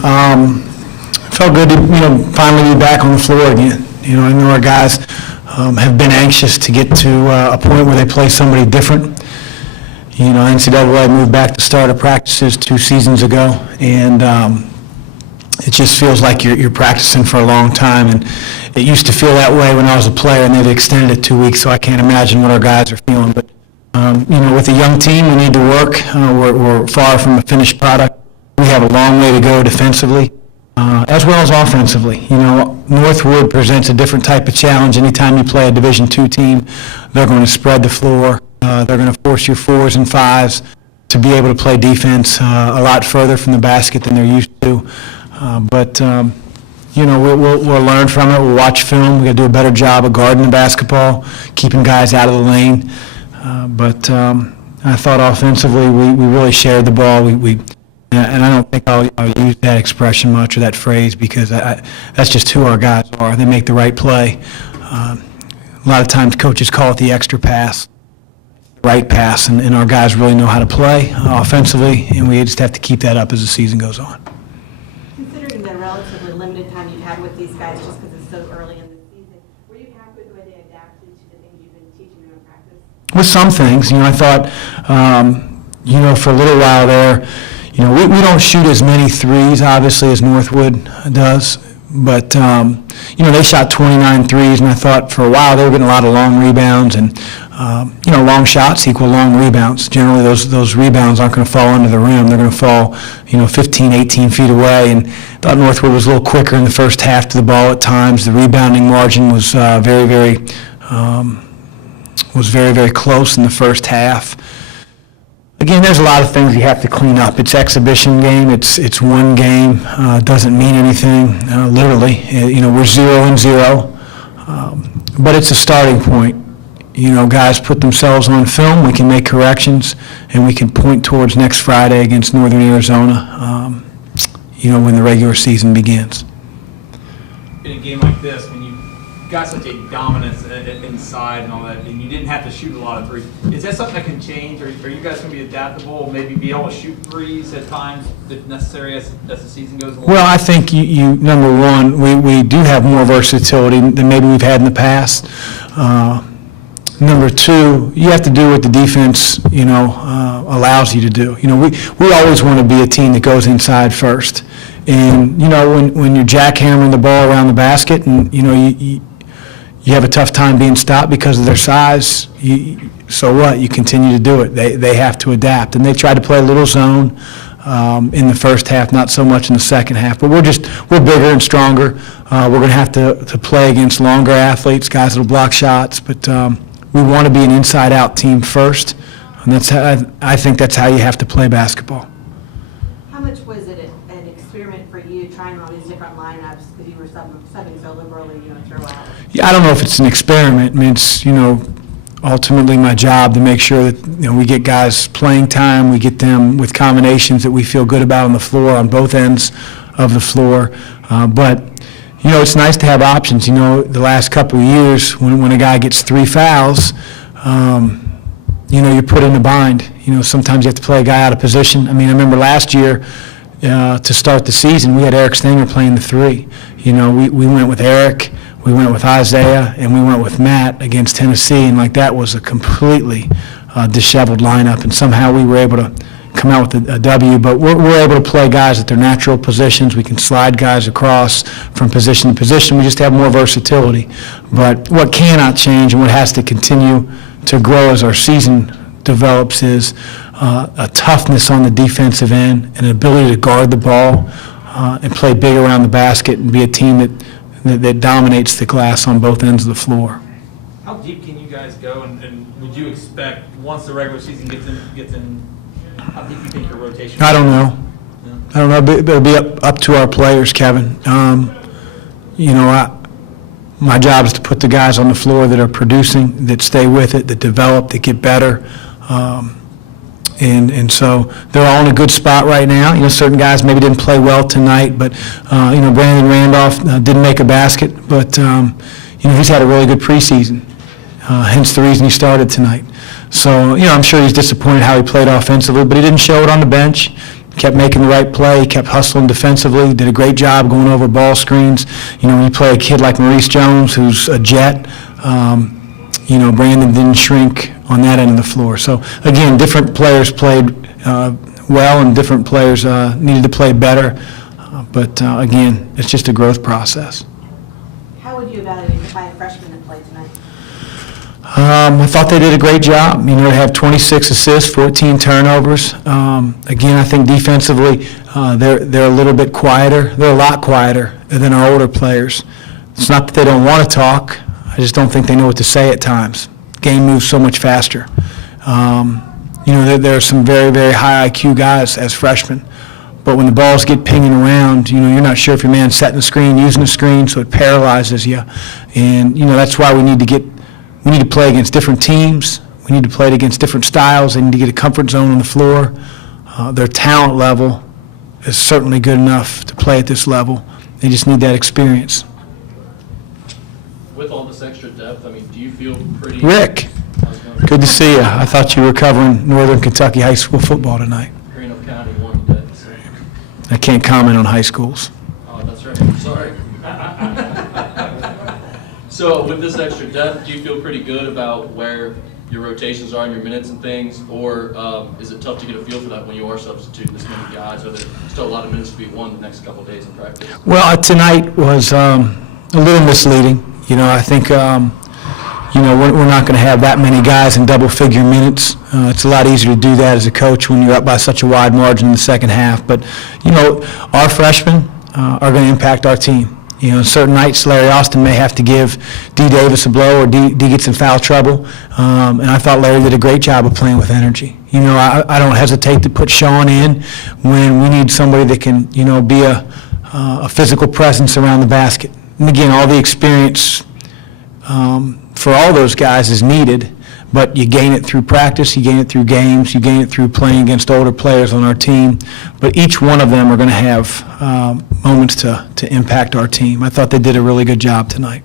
Felt good to, finally be back on the floor again. I know our guys have been anxious to get to a point where they play somebody different. NCAA moved back the start of practices 2 seasons ago, and it just feels like you're practicing for a long time. And it used to feel that way when I was a player, and they've extended it 2 weeks, so I can't imagine what our guys are feeling. But with a young team, we need to work. We're far from a finished product. We have a long way to go defensively, as well as offensively. Northwood presents a different type of challenge. Anytime you play a Division II team, they're going to spread the floor. They're going to force your 4s and 5s to be able to play defense a lot further from the basket than they're used to. We'll learn from it. We'll watch film. We got to do a better job of guarding the basketball, keeping guys out of the lane. I thought offensively we really shared the ball. And I don't think I'll use that expression much or that phrase because that's just who our guys are. They make the right play. A lot of times coaches call it the extra pass, the right pass, and our guys really know how to play offensively, and we just have to keep that up as the season goes on. Considering the relatively limited time you've had with these guys just because it's so early in the season, were you happy with the way they adapted to the things you've been teaching them in practice? With some things, I thought, for a little while there, we don't shoot as many threes, obviously, as Northwood does, but, they shot 29 threes, and I thought for a while they were getting a lot of long rebounds, and, long shots equal long rebounds. Generally, those rebounds aren't going to fall under the rim. They're going to fall, 15, 18 feet away, and I thought Northwood was a little quicker in the first half to the ball at times. The rebounding margin was very, very close in the first half. Again, there's a lot of things you have to clean up. It's exhibition game. It's one game. Doesn't mean anything, literally. We're 0-0, but it's a starting point. Guys put themselves on film. We can make corrections, and we can point towards next Friday against Northern Arizona, when the regular season begins. In a game like this, when you got such a dominance inside and all that, and you didn't have to shoot a lot of threes. Is that something that can change? Are you guys going to be adaptable, maybe be able to shoot threes at times if necessary as the season goes along? Well, I think you number one, we do have more versatility than maybe we've had in the past. Number two, you have to do what the defense, allows you to do. We always want to be a team that goes inside first. And, when you're jackhammering the ball around the basket and, you have a tough time being stopped because of their size, so what? You continue to do it. They have to adapt. And they tried to play a little zone in the first half, not so much in the second half. But we're bigger and stronger. We're going to have to play against longer athletes, guys that will block shots. But we want to be an inside-out team first. And I think that's how you have to play basketball. How much was it an experiment for you trying all these different lineups because you were subbing so liberally, throughout? Yeah, I don't know if it's an experiment. I mean, it's, ultimately my job to make sure that, we get guys playing time, we get them with combinations that we feel good about on the floor, on both ends of the floor. But, it's nice to have options. The last couple of years when a guy gets 3 fouls, you're put in a bind. Sometimes you have to play a guy out of position. I remember last year, to start the season, we had Eric Stenger playing the 3. We went with Eric, we went with Isaiah, and we went with Matt against Tennessee, and that was a completely disheveled lineup, and somehow we were able to come out with a W, but we're able to play guys at their natural positions. We can slide guys across from position to position. We just have more versatility. But what cannot change and what has to continue to grow as our season develops is a toughness on the defensive end and an ability to guard the ball and play big around the basket and be a team that dominates the glass on both ends of the floor. How deep can you guys go, and would you expect once the regular season gets in, how deep do you think your rotation? I don't know. I don't know. It'll be up to our players, Kevin. My job is to put the guys on the floor that are producing, that stay with it, that develop, that get better. And so they're all in a good spot right now. Certain guys maybe didn't play well tonight, but, Brandon Randolph didn't make a basket, but, he's had a really good preseason, hence the reason he started tonight. So, I'm sure he's disappointed how he played offensively, but he didn't show it on the bench. kept making the right play, kept hustling defensively, did a great job going over ball screens. You know, when you play a kid like Maurice Jones, who's a jet, you know, Brandon didn't shrink on that end of the floor. So, again, different players played well, and different players needed to play better. But, again, it's just a growth process. How would you evaluate the 5 freshmen that played tonight? I thought they did a great job. You know, they have 26 assists, 14 turnovers. Again, I think defensively, they're a little bit quieter. They're a lot quieter than our older players. It's not that they don't want to talk. I just don't think they know what to say at times. Game moves so much faster. You know, there are some very, very high IQ guys as freshmen. But when the balls get pinging around, you know, you're not sure if your man's setting the screen, using the screen, so it paralyzes you. And, you know, that's why we need to play against different teams. We need to play against different styles. They need to get a comfort zone on the floor. Their talent level is certainly good enough to play at this level. They just need that experience. With all this extra depth, I mean, do you feel pretty... Rick, good to see you. I thought you were covering Northern Kentucky high school football tonight. Green County won today, so... I can't comment on high schools. Oh, that's right. I'm sorry. So with this extra depth, do you feel pretty good about where your rotations are and your minutes and things, or is it tough to get a feel for that when you are substituting this many guys? Are there still a lot of minutes to be won the next couple of days in practice? Well, tonight was a little misleading. You know, I think, you know, we're not going to have that many guys in double-figure minutes. It's a lot easier to do that as a coach when you're up by such a wide margin in the second half. But, you know, our freshmen are going to impact our team. You know, certain nights Larry Austin may have to give D. Davis a blow, or D gets in foul trouble. And I thought Larry did a great job of playing with energy. You know, I don't hesitate to put Sean in when we need somebody that can, you know, be a physical presence around the basket. And again, all the experience for all those guys is needed, but you gain it through practice, you gain it through games, you gain it through playing against older players on our team. But each one of them are going to have moments to impact our team. I thought they did a really good job tonight.